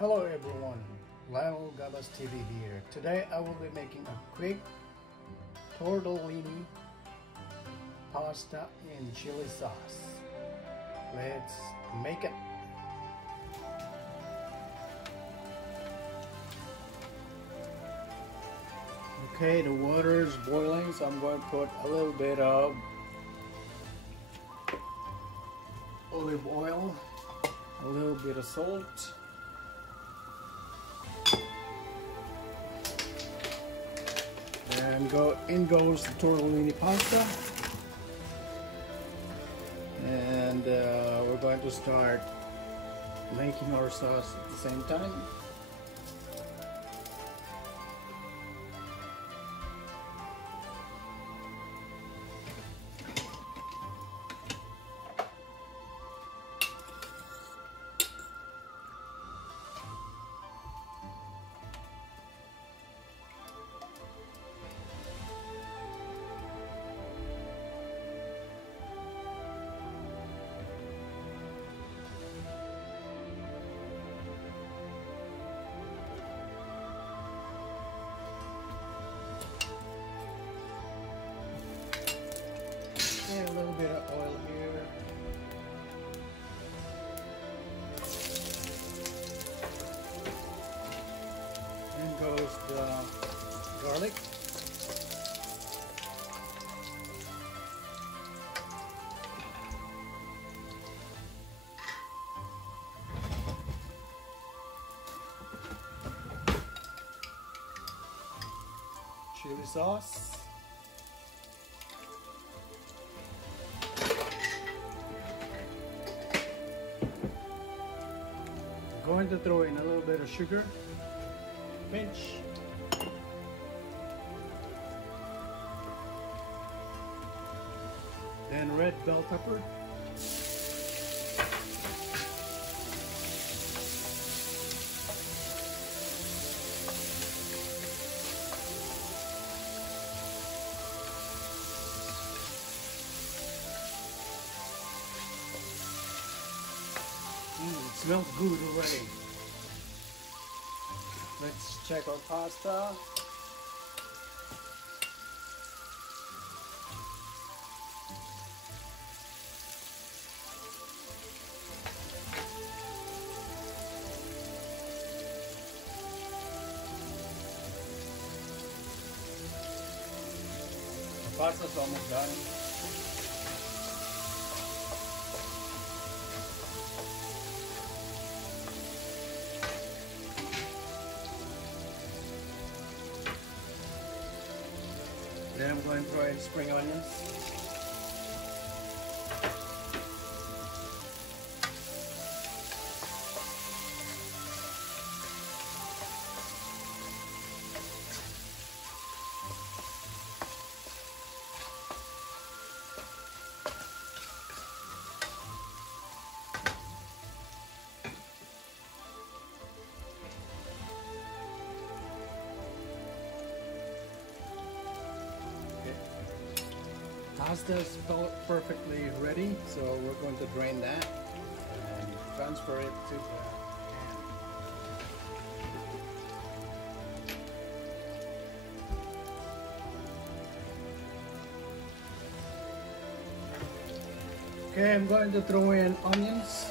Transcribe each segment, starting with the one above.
Hello everyone, Lionel Gabas TV here. Today I will be making a quick tortellini pasta in chili sauce. Let's make it. Okay, the water is boiling, so I'm going to put a little bit of olive oil, a little bit of salt, and in goes the tortellini pasta, and we're going to start making our sauce at the same time. A little bit of oil here. And goes the garlic. Chili sauce. Going to throw in a little bit of sugar, pinch, then red bell pepper, it smells good already. Let's check our pasta. The pasta's almost done. Then I'm going to throw in spring onions. Pasta is perfectly ready, so we're going to drain that and transfer it to the pan. Okay, I'm going to throw in onions.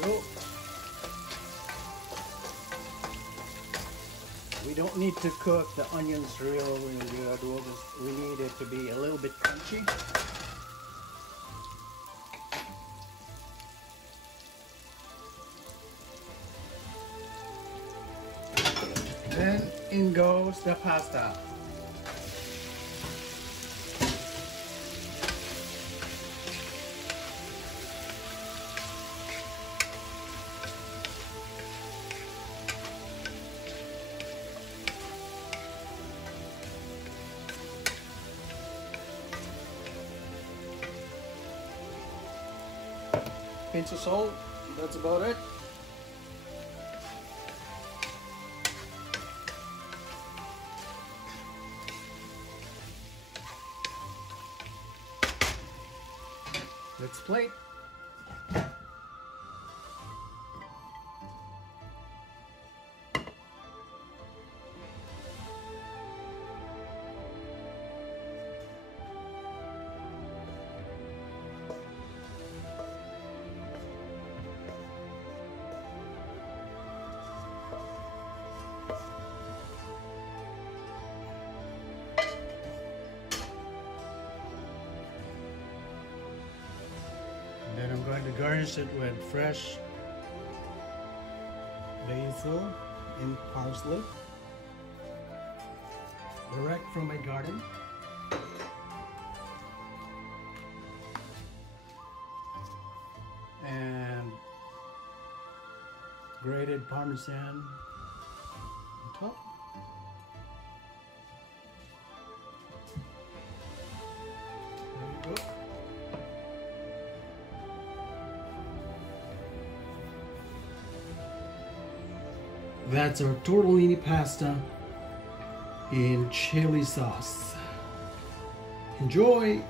There we go. We don't need to cook the onions really good. We need it to be a little bit crunchy. Then in goes the pasta. Pinch of salt, that's about it. The Let's plate. Then I'm going to garnish it with fresh basil and parsley, direct from my garden. And grated Parmesan on top. There you go. That's our tortellini pasta in chili sauce. Enjoy!